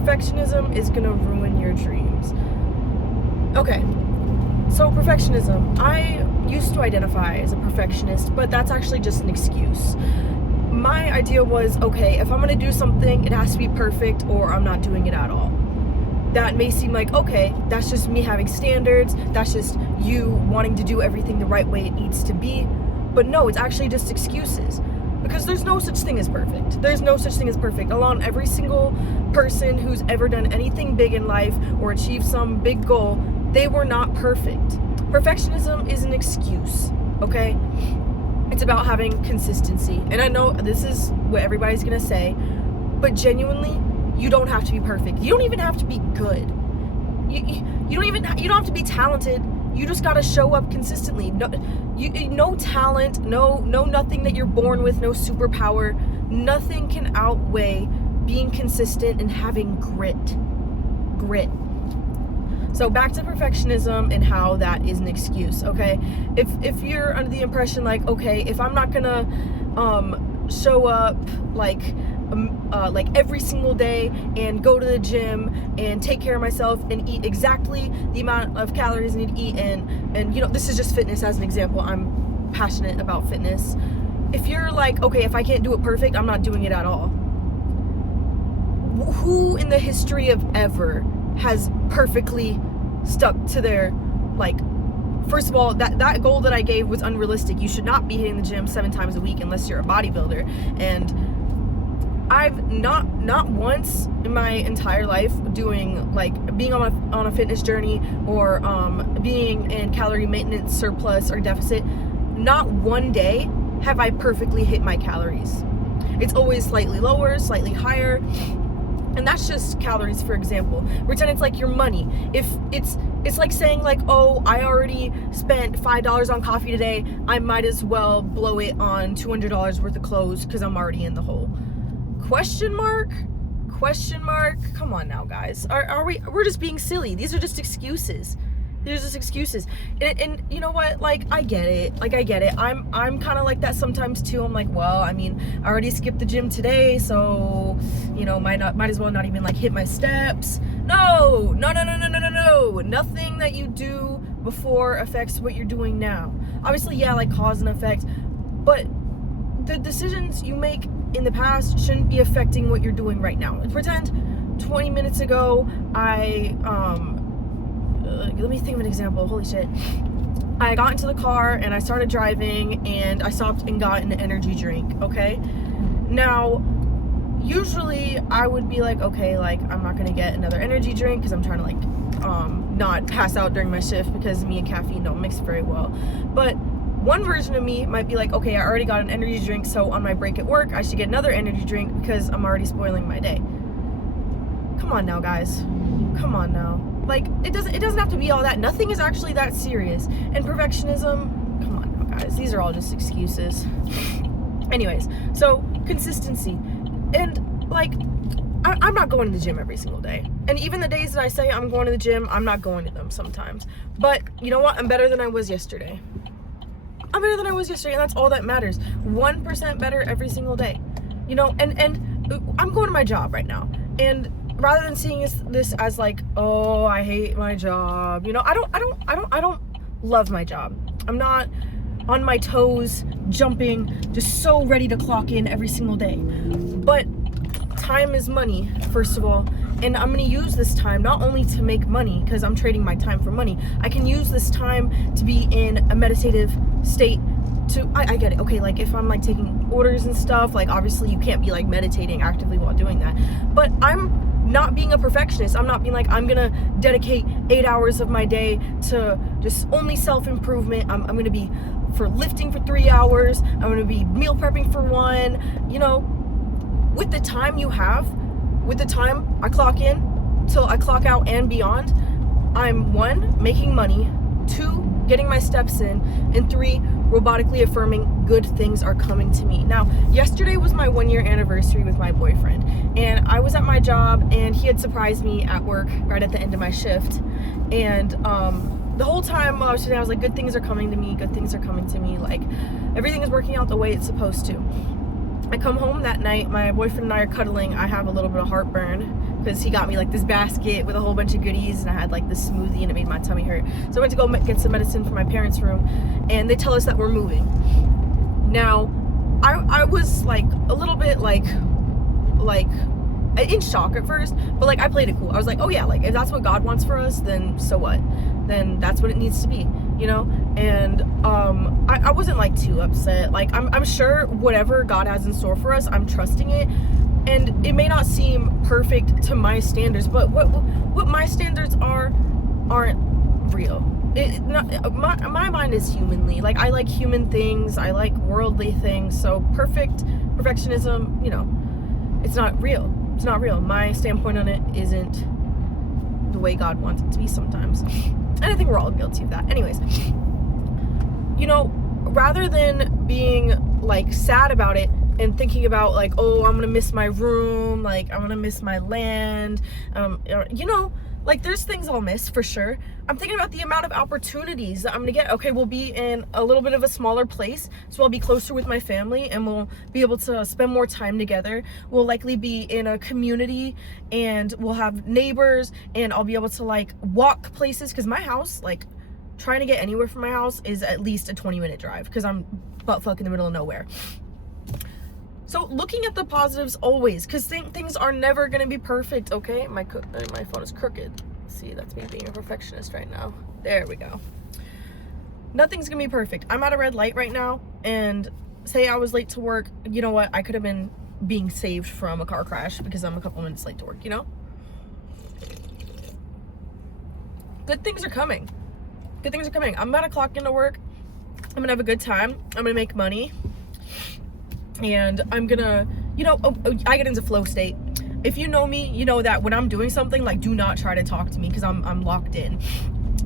perfectionism is gonna ruin your dreams. Okay, so perfectionism. I used to identify as a perfectionist, but that's actually just an excuse. My idea was, okay, if I'm gonna do something, it has to be perfect or I'm not doing it at all. That may seem like, okay, that's just me having standards, that's just you wanting to do everything the right way it needs to be. But no, it's actually just excuses. Because there's no such thing as perfect. There's no such thing as perfect. Along every single person who's ever done anything big in life or achieved some big goal, they were not perfect. Perfectionism is an excuse, okay? It's about having consistency. And I know this is what everybody's gonna say, but genuinely, you don't have to be perfect. You don't even have to be good. You don't have to be talented. You just gotta show up consistently. No talent, no nothing that you're born with, no superpower. Nothing can outweigh being consistent and having grit. So back to perfectionism and how that is an excuse, okay? If you're under the impression like, okay, if I'm not gonna show up like every single day and go to the gym and take care of myself and eat exactly the amount of calories I need to eat, and you know, this is just fitness as an example. I'm passionate about fitness. If you're like, okay, if I can't do it perfect, I'm not doing it at all. Who in the history of ever has perfectly stuck to their, like, first of all, that goal that I gave was unrealistic. You should not be hitting the gym 7 times a week unless you're a bodybuilder. And I've not once in my entire life doing, like, being on a fitness journey or being in calorie maintenance surplus or deficit, not one day have I perfectly hit my calories. It's always slightly lower, slightly higher. And that's just calories, for example. Pretend it's like your money. If it's like saying like, oh, I already spent $5 on coffee today, I might as well blow it on $200 worth of clothes because I'm already in the hole. Question mark? Come on now, guys. We're just being silly. These are just excuses. There's just excuses. And you know what? Like, I get it. I'm kind of like that sometimes too. I'm like, well, I mean, I already skipped the gym today, so, you know, might as well not even like hit my steps. No. Nothing that you do before affects what you're doing now. Obviously, yeah, like cause and effect, but the decisions you make in the past shouldn't be affecting what you're doing right now. Pretend 20 minutes ago, let me think of an example. Holy shit. I got into the car and I started driving and I stopped and got an energy drink, okay? Now, usually I would be like, okay, like, I'm not gonna get another energy drink because I'm trying to, like, not pass out during my shift because me and caffeine don't mix very well. But one version of me might be like, okay, I already got an energy drink, so on my break at work, I should get another energy drink because I'm already spoiling my day. Come on now, guys. Come on now. Like, it doesn't have to be all that. Nothing is actually that serious. And perfectionism, come on now, guys. These are all just excuses. Anyways, so consistency. And, like, I'm not going to the gym every single day. And even the days that I say I'm going to the gym, I'm not going to them sometimes. But you know what? I'm better than I was yesterday. And that's all that matters. 1% better every single day. You know, and I'm going to my job right now. And rather than seeing this as like, oh, I hate my job, you know, I don't love my job. I'm not on my toes, jumping, just so ready to clock in every single day. But time is money, first of all, and I'm gonna use this time not only to make money, because I'm trading my time for money. I can use this time to be in a meditative state. I get it. Okay, like if I'm like taking orders and stuff, like obviously you can't be like meditating actively while doing that. But I'm not being a perfectionist. I'm not being like, I'm gonna dedicate 8 hours of my day to just only self-improvement. I'm gonna be for lifting for 3 hours. I'm gonna be meal prepping for 1. You know, with the time you have, with the time I clock in till I clock out and beyond, I'm 1, making money, 2, getting my steps in, and 3, robotically affirming good things are coming to me. Now, yesterday was my 1-year anniversary with my boyfriend, and I was at my job and he had surprised me at work right at the end of my shift. And the whole time while I was sitting, I was like, good things are coming to me, like everything is working out the way it's supposed to. I come home that night, my boyfriend and I are cuddling. I have a little bit of heartburn because he got me like this basket with a whole bunch of goodies, and I had like this smoothie and it made my tummy hurt. So I went to go get some medicine from my parents' room, and they tell us that we're moving. Now, I was like a little bit like in shock at first, but like I played it cool. I was like, oh yeah, like if that's what God wants for us, then so what? Then that's what it needs to be, you know? And I wasn't like too upset. Like I'm sure whatever God has in store for us, I'm trusting it. And it may not seem perfect to my standards, but what my standards aren't real. My mind is humanly. Like I like human things, I like worldly things. So perfectionism, you know, it's not real. It's not real. My standpoint on it isn't the way God wants it to be sometimes. And I think we're all guilty of that. Anyways, you know, rather than being like sad about it and thinking about like, oh, I'm gonna miss my room, like I'm gonna miss my land, you know, like there's things I'll miss for sure. I'm thinking about the amount of opportunities that I'm gonna get. Okay, we'll be in a little bit of a smaller place, so I'll be closer with my family and we'll be able to spend more time together. We'll likely be in a community and we'll have neighbors, and I'll be able to like walk places, because my house, like trying to get anywhere from my house is at least a 20-minute drive because I'm butt fuck in the middle of nowhere. So looking at the positives always, because things are never going to be perfect, okay? My phone is crooked. See, that's me being a perfectionist right now. There we go. Nothing's going to be perfect. I'm at a red light right now, and say I was late to work, you know what? I could have been being saved from a car crash because I'm a couple minutes late to work, you know? Good things are coming. Good things are coming. I'm about to clock into work. I'm going to have a good time. I'm going to make money. And I'm gonna, you know, I get into flow state. If you know me, you know that when I'm doing something, like do not try to talk to me because I'm locked in.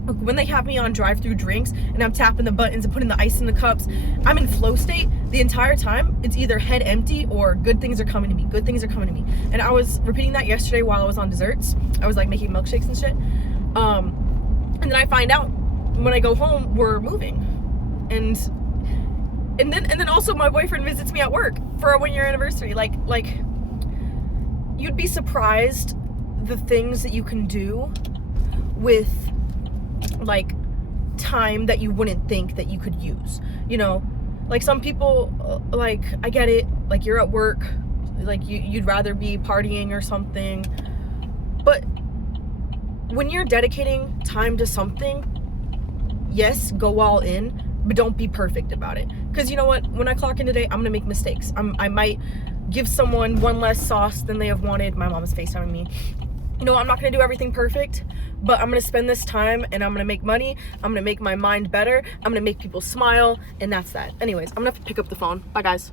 When they have me on drive-through drinks and I'm tapping the buttons and putting the ice in the cups, I'm in flow state the entire time. It's either head empty or good things are coming to me. Good things are coming to me. And I was repeating that yesterday while I was on desserts. I was like making milkshakes and shit. And then I find out when I go home, we're moving. And then also my boyfriend visits me at work for a 1-year anniversary. Like you'd be surprised the things that you can do with like time that you wouldn't think that you could use, you know? Like some people, like I get it, like you're at work, like you'd rather be partying or something, but when you're dedicating time to something, yes, go all in, but don't be perfect about it. Because you know what? When I clock in today, I'm gonna make mistakes. I might give someone one less sauce than they have wanted. My mom is FaceTiming me. You know, I'm not gonna do everything perfect, but I'm gonna spend this time and I'm gonna make money. I'm gonna make my mind better. I'm gonna make people smile, and that's that. Anyways, I'm gonna have to pick up the phone. Bye, guys.